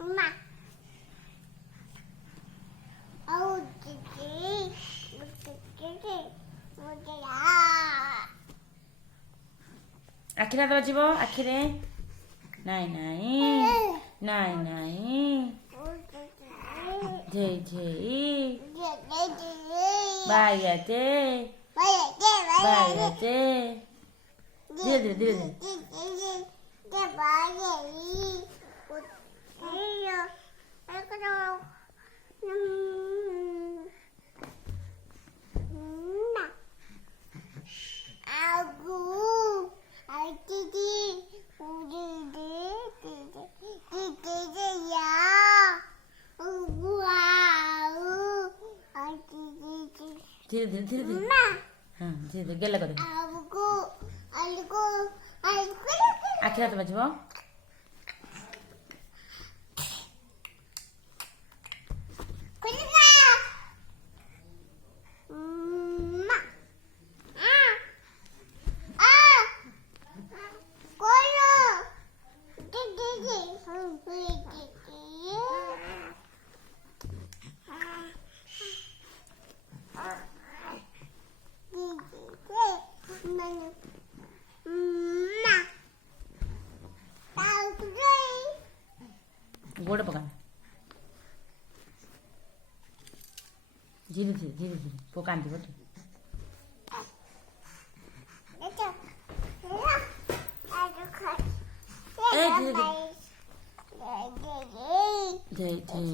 엄마. ଆଖିରେ ହାତ ବାଜିବ ଆଖିରେ ନାଇଁ ନାଇଁ ନାଇଁ ନାଇଁ ଝେଇ ଝେଇ ବାଇଆତେ ବାଇଆତେ ଧୀରେ ଧୀରେ ଧୀରେ ଧୀରେ धीरे धीरे धीरे धीरे हाँ धीरे धीरे गेला कर आखिर हाथ बाजिब गोड़ पका धीरे धीरे धीरे धीरे पकाती